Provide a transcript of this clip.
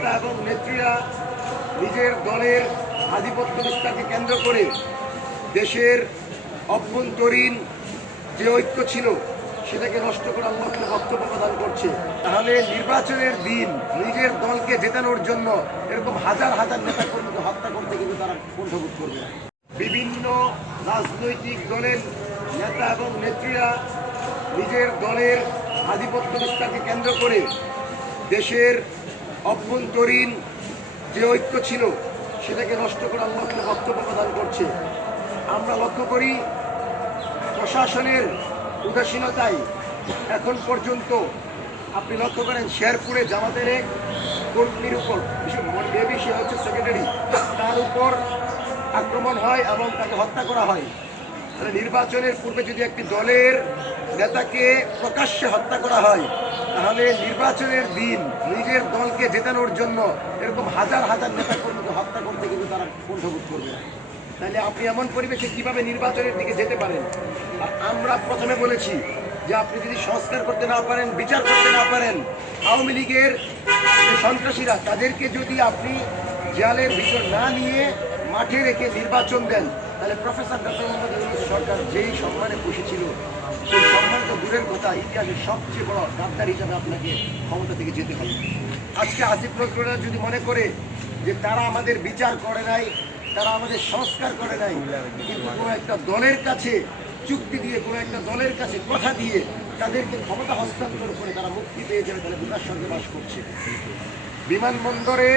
নেতা এবং নেত্রীরা নিজের দলের আধিপত্য বিস্তারকে কেন্দ্র করে দেশের অভ্যন্তরীণ যে ঐক্য ছিল সেটাকে নষ্ট করার লক্ষ্যে বক্তব্য প্রদান করছে। তাহলে নির্বাচনের দিন নিজের দলকে জেতানোর জন্য এরকম হাজার হাজার নেতাকর্মীকে হত্যা করতে কিন্তু তারা কণ্ঠবোধ করবে। বিভিন্ন রাজনৈতিক দলের নেতা এবং নেত্রীরা নিজের দলের আধিপত্য বিস্তারকে কেন্দ্র করে দেশের অভ্যন্তরীণ যে ঐক্য ছিল সেটাকে নষ্ট করার লক্ষ্যে বক্তব্য প্রদান করছে। আমরা লক্ষ্য করি প্রশাসনের উদাসীনতায় এখন পর্যন্ত আপনি লক্ষ্য করেন শেরপুরে জামাতের এক কর্মীর উপর, বেবি সে হচ্ছে সেক্রেটারি, তার উপর আক্রমণ হয় এবং তাকে হত্যা করা হয়। তাহলে নির্বাচনের পূর্বে যদি একটি দলের নেতাকে প্রকাশ্যে হত্যা করা হয়, তাহলে নির্বাচনের দিন নিজের দলকে জেতানোর জন্য এরকম হাজার হাজার নেতাকর্মীকে হত্যা করতে কিন্তু তারা কণ্ঠবোধ করবে। তাহলে আপনি এমন পরিবেশে কিভাবে নির্বাচনের দিকে যেতে পারেন? আর আমরা প্রথমে বলেছি যে আপনি যদি সংস্কার করতে না পারেন, বিচার করতে না পারেন, আওয়ামী লীগের যে সন্ত্রাসীরা তাদেরকে যদি আপনি জেলের ভিতর না নিয়ে মাঠে রেখে নির্বাচন দেন, তাহলে প্রফেসর ডক্টর মোহাম্মদ ইউনূস সরকার যেই সম্মানে বসেছিল সেই সম্মান তো দূরের কথা, ইতিহাসের সবচেয়ে বড় গাদ্দার হিসাবে আপনাকে ক্ষমতা থেকে যেতে হবে। আজকে আসিফ নজরুলরা যদি মনে করে যে তারা আমাদের বিচার করে নাই, তারা আমাদের সংস্কার করে নাই, কিন্তু কোনো একটা দলের কাছে চুক্তি দিয়ে, কোনো একটা দলের কাছে কথা দিয়ে তাদেরকে ক্ষমতা হস্তান্তর করে তারা মুক্তি পেয়ে যাবে, তাহলে বিকাশ সঙ্গে বাস করছে। বিমানবন্দরে